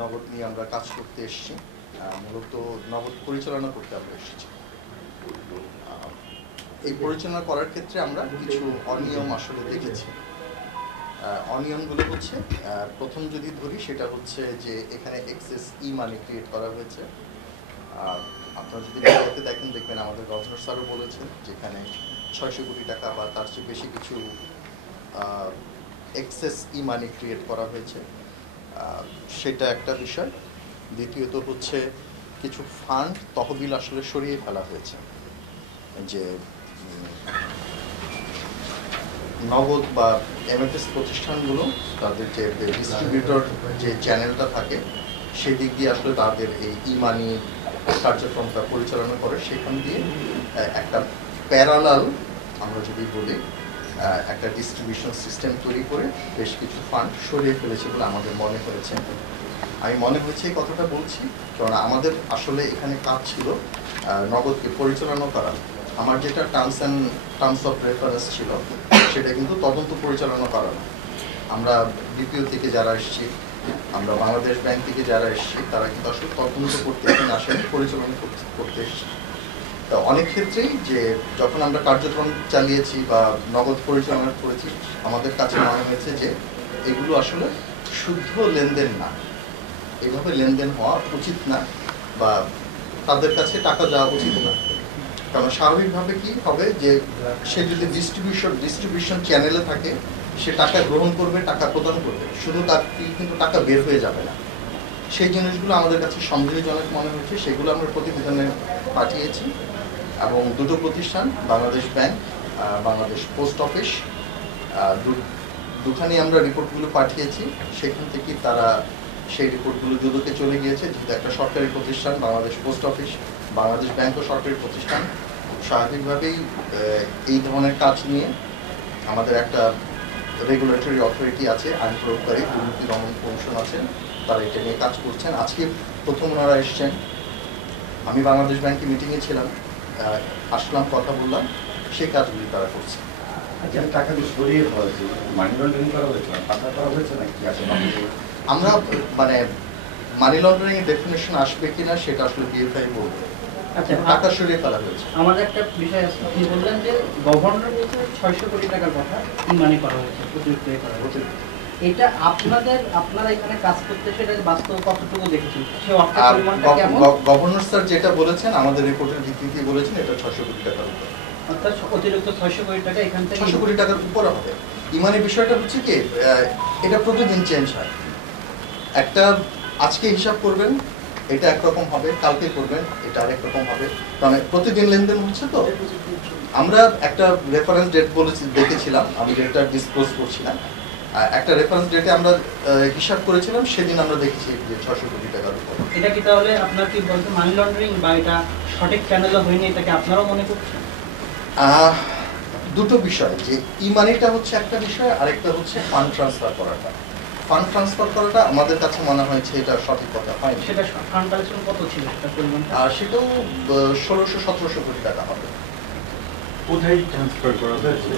নগদ নিয়ে আমরা কাজ করতে এসেছি, মূলত নগদ পরিচালনা করতে আমরা এসেছি। এই পরিচালনা করার ক্ষেত্রে আমরা কিছু অনিয়ম আসলে দেখেছি। অনিয়মগুলো হচ্ছে, প্রথম যদি ধরি সেটা হচ্ছে যে এখানে এক্সেস ই মানি ক্রিয়েট করা হয়েছে। আপনারা যদি ভিডিওতে দেখেন দেখবেন আমাদের গভর্নর স্যারও বলেছেন যেখানে 600 কোটি টাকা বা তার চেয়ে বেশি কিছু এক্সেস ই মানি ক্রিয়েট করা হয়েছে, সেটা একটা বিষয়। দ্বিতীয়ত হচ্ছে কিছু ফান্ড তহবিল আসলে সরিয়ে ফেলা হয়েছে, যে নগদ বা এমএফএস প্রতিষ্ঠানগুলো তাদের যে ডিস্ট্রিবিউটর যে চ্যানেলটা থাকে সেদিক দিয়ে আসলে তাদের এই ই মানি কার্যক্রমটা পরিচালনা করে, সেখান দিয়ে একটা প্যারালাল আমরা যদি বলি একটা ডিস্ট্রিবিউশন সিস্টেম তৈরি করে বেশ কিছু ফান্ড সরিয়ে ফেলেছে বলে আমাদের মনে হয়েছে। আমি মনে হয়েছে এই কথাটা বলছি কারণ আমাদের আসলে এখানে কাজ ছিল নগদকে পরিচালনা করা। আমার যেটা টার্মস অফ রেফারেন্স ছিল সেটা কিন্তু তদন্ত পরিচালনা করা না। আমরা বিপিও থেকে যারা এসেছি, আমরা বাংলাদেশ ব্যাংক থেকে যারা এসেছি, তারা কিন্তু আসলে তদন্ত করতে এখানে আসেনি, পরিচালনা করতে এসেছি। তো অনেক ক্ষেত্রেই যে যখন আমরা কার্যক্রম চালিয়েছি বা নগদ পরিচালনা করেছি, আমাদের কাছে মনে হয়েছে যে এগুলো আসলে শুদ্ধ লেনদেন না, এইভাবে লেনদেন হওয়া উচিত না বা তাদের কাছে টাকা যাওয়া উচিত না। কারণ স্বাভাবিকভাবে কি হবে যে সে যদি ডিস্ট্রিবিউশন চ্যানেলে থাকে, সে টাকা গ্রহণ করবে, টাকা প্রদান করবে, শুধু তার কিন্তু টাকা বের হয়ে যাবে না। সেই জিনিসগুলো আমাদের কাছে সন্দেহজনক মনে হচ্ছে, সেগুলো আমরা প্রতিবেদনে পাঠিয়েছি। এবং দুটো প্রতিষ্ঠান, Bangladesh bank, Bangladesh post office, দুখানে আমরা রিপোর্টগুলো পাঠিয়েছি। সেখান থেকে তারা সেই রিপোর্টগুলো দুদকে চলে গিয়েছে। যেহেতু একটা সরকারি প্রতিষ্ঠান, বাংলাদেশ পোস্ট অফিস, বাংলাদেশ ব্যাংকও সরকারি প্রতিষ্ঠান, স্বাভাবিকভাবেই এই ধরনের কাজ নিয়ে আমাদের একটা রেগুলেটরি অথরিটি আছে, আইন প্রয়োগকারী দুর্নীতি দমন কমিশন আছে, তারা এটা নিয়ে কাজ করছেন। আজকে প্রথম ওনারা এসছেন, আমি বাংলাদেশ ব্যাংকে মিটিংয়ে ছিলাম, আসলাম, কথা বললাম, সেই কাজগুলি তারা করছে। আমরা মানে মানি লন্ডারিং এর ডেফিনিশন আসবে কিনা সেটা আসলে বিএফআই বলবে। আচ্ছা, টাকা সরিয়ে ফেলা হয়েছে। আমাদের একটা বিষয় আছে, আপনি বললেন যে গভর্নর বলছে 600 কোটি টাকার কথা ই মানি করা হয়েছে, অতিরিক্ত করা হয়েছে। এটা আপনারা এখানে কাজ করতে সেটা বাস্তব কতটুকু দেখেছেন? সেই অর্থের পরিমাণটা কেমন? গভর্নর স্যার যেটা বলেছেন আমাদের রিপোর্টের ভিত্তিতে বলেছেন এটা 600 কোটি টাকার উপর। অর্থাৎ অতিরিক্ত 600 কোটি টাকা এখান থেকে 600 কোটি টাকার উপর হবে। ইমানের বিষয়টা হচ্ছে কি, এটা প্রতিদিন চেঞ্জ হয়। একটা আজকে হিসাব করবেন এটা একরকম হবে, কালকে করবেন এটা আরেক রকম হবে, মানে প্রতিদিন লেনদেন হচ্ছে। তো আমরা একটা রেফারেন্স ডেট দেখেছিলাম, আমি ডেটটা ডিসক্লোজ করছি না, একটা রেফারেন্স ডেটে আমরা হিসাব করেছিলাম, সেদিন আমরা দেখেছি যে 600 কোটি টাকার উপর। এটা কি তাহলে আপনার কি বলতে মানি লন্ডারিং বা এটা সঠিক চ্যানেলে হয়নি, এটাকে আপনারাও মনে করছেন? দুটো বিষয়, যে ই মানিটা হচ্ছে একটা বিষয়, আরেকটা হচ্ছে ফান্ড ট্রান্সফার করাটা। ফান্ড ট্রান্সফার করাটা আমাদের কাছে মনে হয়েছে এটা সঠিক কথা হয়নি। সেটা ফান্ড কালেকশন কত ছিল সেটা পরিমাণ? সেটাও 1600-1700 কোটি টাকা হবে। কোথায় ট্রান্সফার করা হয়েছে?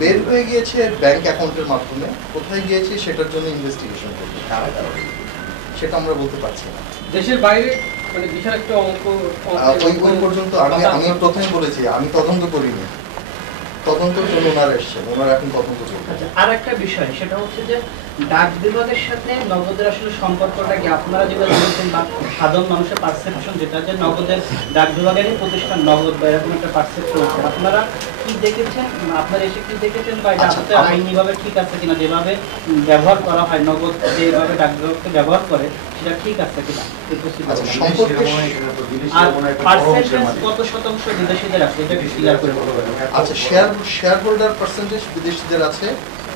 বের হয়ে গিয়েছে ব্যাংক অ্যাকাউন্টের মাধ্যমে, কোথায় গিয়েছে সেটার জন্য ইনভেস্টিগেশন করবে, সেটা আমরা বলতে পারছি না। দেশের বাইরে মানে বিশাল একটা অঙ্ক ওই পর্যন্ত আমি প্রথমে বলেছি আমি তদন্ত করিনি, তদন্তের জন্য ওনারা এসছেন, ওনারা এখন তদন্ত করছেন। আর একটা বিষয় সেটা হচ্ছে যে ডাক বিভাগের সাথে নগদের আসলে সম্পর্কটা কি আপনারা যেটা বলছেন বা সাধারণ মানুষের পারসেপশন যেটা যে নগদের ডাক বিভাগেরই প্রতিষ্ঠান নগদ বা এরকম একটা পারসেপশন আছে, আপনারা কি দেখেছেন, আপনারা এসে কি দেখেছেন বা এটা আসলে আইনিভাবে ঠিক আছে কিনা, যেভাবে ব্যবহার করা হয় নগদ যেভাবে ডাক বিভাগকে ব্যবহার করে সেটা ঠিক আছে কিনা? আর পার্সেন্টেজ কত শতাংশ বিদেশিদের আছে এটা ক্লিয়ার করে বলবেন? আচ্ছা, শেয়ার হোল্ডার পার্সেন্টেজ বিদেশিদের আছে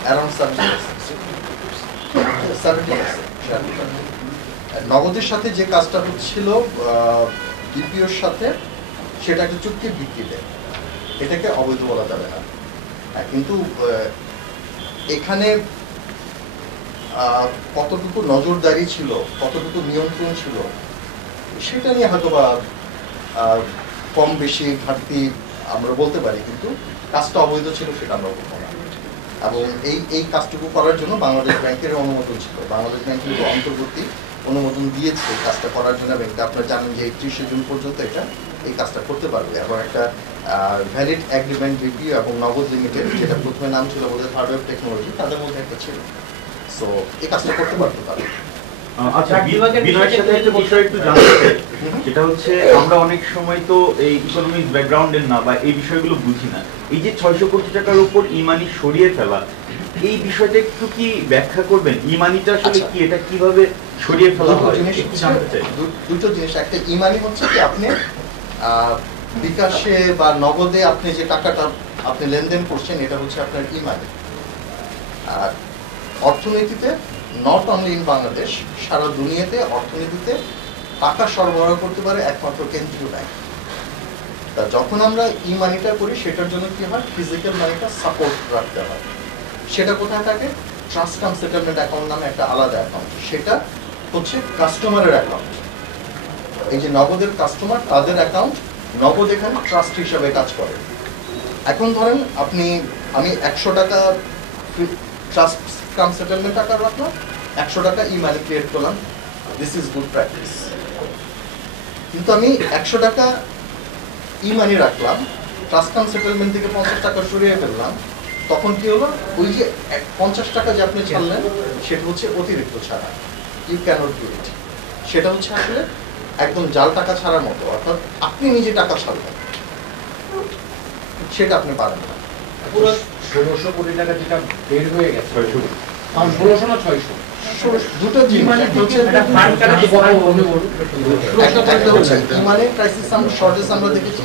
অ্যারাউন্ড 70%। নগদের সাথে যে কাজটা হচ্ছিল বিপিওর সাথে, সেটা একটা চুক্তির ভিত্তিতে, এটাকে অবৈধ বলা যাবে না। কিন্তু এখানে কতটুকু নজরদারি ছিল, কতটুকু নিয়ন্ত্রণ ছিল, সেটা নিয়ে হয়তো বা কম বেশি ঘাটতি আমরা বলতে পারি, কিন্তু কাজটা অবৈধ ছিল সেটা আমরা বলবো না। এবং এই কাজটুকু করার জন্য বাংলাদেশ ব্যাংকের অনুমোদন ছিল। বাংলাদেশ ব্যাংক কিন্তু অন্তর্বর্তী অনুমোদন দিয়েছে কাজটা করার জন্য। ব্যাংকটা আপনারা জানেন যে 31শে জুন পর্যন্ত এই কাজটা করতে পারবে, এবং একটা ভ্যালিড এগ্রিমেন্ট বিপিও এবং নগদ লিমিটেড, যেটা প্রথমে নাম ছিল বোধহয় থার্ড ওয়েভ টেকনোলজি, তাদের মধ্যে একটা ছিল। সো এই কাজটা করতে পারতো তারা। আচ্ছা, বিনয়ের সাথে একটা বিষয় একটু জানতে চাই, যেটা হচ্ছে আমরা অনেক সময় তো এই ইকোনমিক ব্যাকগ্রাউন্ডের না বা এই বিষয়গুলো বুঝি না। এই যে 600 কোটি টাকার উপর ইমানি সরিয়ে ফেলা, এই বিষয়টা একটু কি ব্যাখ্যা করবেন? ইমানিটা আসলে কি, এটা কিভাবে সরিয়ে ফেলা হয় একটু জানতে চাই। দুটো জিনিস, একটা ইমানি হচ্ছে কি আপনি বিকাশে বা নগদে আপনি যে টাকাটা আপনি লেনদেন করছেন, এটা হচ্ছে আপনার ইমানি। আর অর্থনীতিতে, নট অনলি ইন বাংলাদেশ, সারা দুনিয়াতে অর্থনীতিতে টাকা সরবরাহ করতে পারে একমাত্র কেন্দ্রীয় ব্যাংক। তা যখন আমরা ই মানিটা করি, সেটার জন্য কি হয়, ফিজিক্যাল মানিটা সাপোর্ট রাখতে হয়। সেটা কোথায় থাকে? ট্রাস্ট কাম সেটেলমেন্ট অ্যাকাউন্ট নামে একটা আলাদা অ্যাকাউন্ট, সেটা হচ্ছে কাস্টমারের অ্যাকাউন্ট। এই যে নগদের কাস্টমার, তাদের অ্যাকাউন্ট, নগদ এখানে ট্রাস্ট হিসাবে কাজ করে। এখন ধরেন আমি 100 টাকা ট্রাস্ট কাম সেটেলমেন্ট টাকা রাখলাম, 100 টাকা ই মানি ক্রিয়েট করলাম, দিস ইজ গুড প্র্যাকটিস। কিন্তু আমি 100 টাকা ই মানি রাখলাম, ট্রাস্ট কাম সেটেলমেন্ট থেকে 50 টাকা সরিয়ে ফেললাম, তখন কি হলো, ওই যে 50 টাকা যে আপনি ছাড়লেন, সেটা হচ্ছে অতিরিক্ত ছাড়া, ইউ ক্যানট ডু ইট। সেটা হচ্ছে আসলে একদম জাল টাকা ছাড়ার মতো, অর্থাৎ আপনি নিজে টাকা ছাড়বেন, সেটা আপনি পারেন না। পুরো 1600 কোটি টাকা যেটা বের হয়ে গেছে, 1600 না 600, দুটো জিনিস, মানে ক্রাইসিস শর্টেজ আমরা দেখেছি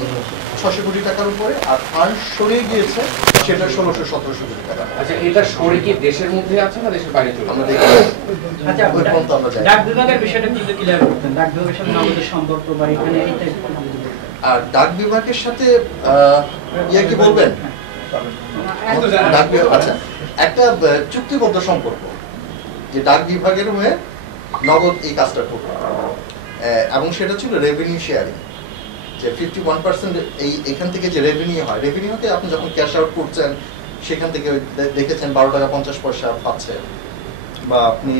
600 কোটি টাকার উপরে, আর ফান্ড সরিয়ে গিয়েছে সেটা 1600-1700 কোটি টাকা। আচ্ছা, এটা সরে কি দেশের মধ্যে আছে না দেশের বাইরে চলে? আমরা দেখি আচ্ছা, ডাক বিভাগের বিষয়টা কিন্তু ক্লিয়ার করতেন, ডাক বিভাগের সাথে আমাদের সম্পর্ক বা এখানে এইটাই। আর ডাক বিভাগের সাথে ইয়া কি বলবেন? ডাক বিভাগ, আচ্ছা, একটা চুক্তিবদ্ধ সম্পর্ক যে ডাক বিভাগের হয়ে নগদ এই কাজটা করবে, এবং সেটা ছিল রেভিনিউ শেয়ারিং, যে 51% এখান থেকে যে রেভিনিউ হয়, রেভিনিউ হতে আপনি যখন ক্যাশ আউট করছেন, সেখান থেকে দেখেছেন 12 টাকা 50 পয়সা পাচ্ছে, বা আপনি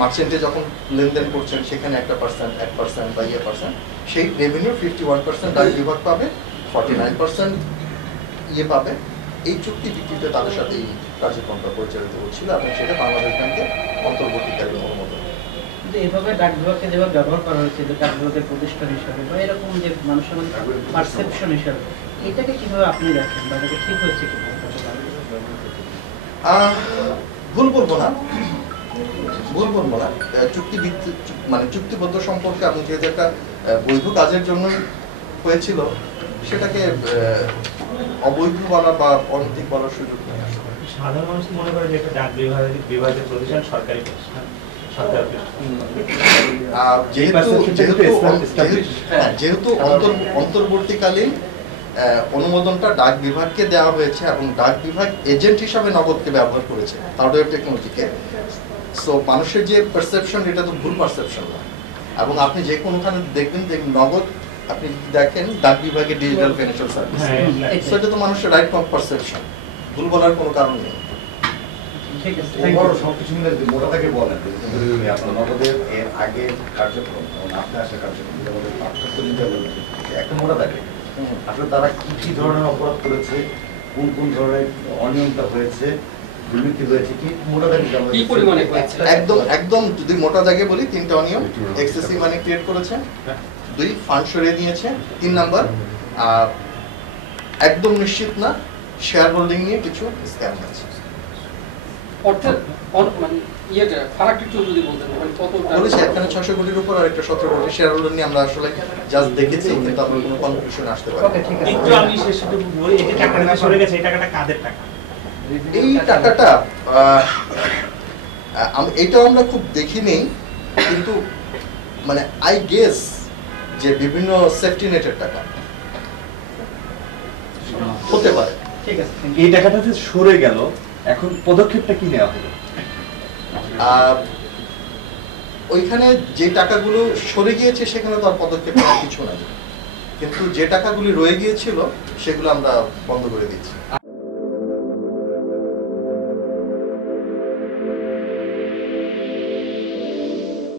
মার্চেন্টে যখন লেনদেন করছেন, সেখানে 1% বা 1% সেই রেভিনিউ 51% ডাক বিভাগ পাবে, 49% পাবে। এই চুক্তি ভিত্তিতে তাদের সাথে এই কার্যক্রমটা পরিচালিত হচ্ছিল, এবং সেটা বাংলাদেশ ব্যাংকের অন্তর্বর্তীকালীন অনুমোদন। কিন্তু এইভাবে ডাক বিভাগকে যেভাবে ব্যবহার করা হয়েছে, যে ডাক বিভাগের প্রতিষ্ঠান হিসাবে বা এরকম যে মানুষের পারসেপশন হিসাবে, এটাকে কিভাবে আপনি দেখেন বা এটা ঠিক হয়েছে কিনা? ভুল বলবো না, চুক্তিবদ্ধ সম্পর্কে আপনি যেহেতু একটা বৈধ কাজের জন্য হয়েছিল, সেটাকে অবৈধ বলা বা অনৈতিক বলার সুযোগ নেই। সাধারণ মানুষ মনে করে যে একটা ডাক বিভাগের প্রতিষ্ঠান সরকারি প্রতিষ্ঠান, যেহেতু অন্তর্বর্তীকালীন অনুমোদনটা ডাক বিভাগকে দেওয়া হয়েছে, এবং ডাক বিভাগ এজেন্ট হিসাবে নগদকে ব্যবহার করেছে, থার্ড ওয়েভ টেকনোলজিকে। সো মানুষের যে পারসেপশন, এটা তো ভুল পারসেপশন না। এবং আপনি যে কোনোখানে দেখবেন যে নগদ, আপনি দেখেন ডাক বিভাগের ডিজিটাল ফিনান্সিয়াল সার্ভিস, সেটা তো মানুষের রাইট পারসেপশন, ভুল বলার কোনো কারণ নেই। সবকিছু মিলে যদি মোটাটাকে বলেন, আপনার নগদের এর আগের কার্যক্রম এবং আপনার আসার কার্যক্রম, আমাদের পার্থক্য দিতে বলেন, একটা মোটা থাকে আসলে তারা কি কি ধরনের অপরাধ করেছে, কোন কোন ধরনের অনিয়মটা হয়েছে, দুর্নীতি হয়েছে, কি মোটা থাকে কি পরিমাণে হয়েছে? একদম যদি মোটা দাগে বলি, 3টা অনিয়ম: এক্সেসিভ মানি ক্রিয়েট করেছে, 2 ফান্ড সরিয়ে দিয়েছে, 3 নাম্বার একদম নিশ্চিত না শেয়ার হোল্ডিং নিয়ে কিছু স্ক্যাম হয়েছে। অর্থাৎ মানে ইয়েটা ফারাকটা একটু যদি বলতেন, মানে কতটা বলেছে এখানে 600 কোটির উপর আর একটা 17 কোটি শেয়ার হোল্ডার নিয়ে আমরা আসলে জাস্ট দেখেছি, কিন্তু আমরা কোনো কনক্লুশন আসতে পারি। ওকে, ঠিক আছে। একটু আমি শেষটুকু বলি, এই যে টাকাটা সরে গেছে, এই টাকাটা কাদের টাকা? এই টাকাটা এইটাও আমরা খুব দেখি নেই, কিন্তু মানে আই গেস যে বিভিন্ন সেফটি নেটের টাকা হতে পারে। ঠিক আছে, এই টাকাটা যে সরে গেল, এখন পদক্ষেপটা কি নেওয়া হলো? ওইখানে যে টাকাগুলো সরে গিয়েছে সেখানে তো আর পদক্ষেপ নেওয়ার কিছু নাই, কিন্তু যে টাকাগুলি রয়ে গিয়েছিল সেগুলো আমরা বন্ধ করে দিয়েছি।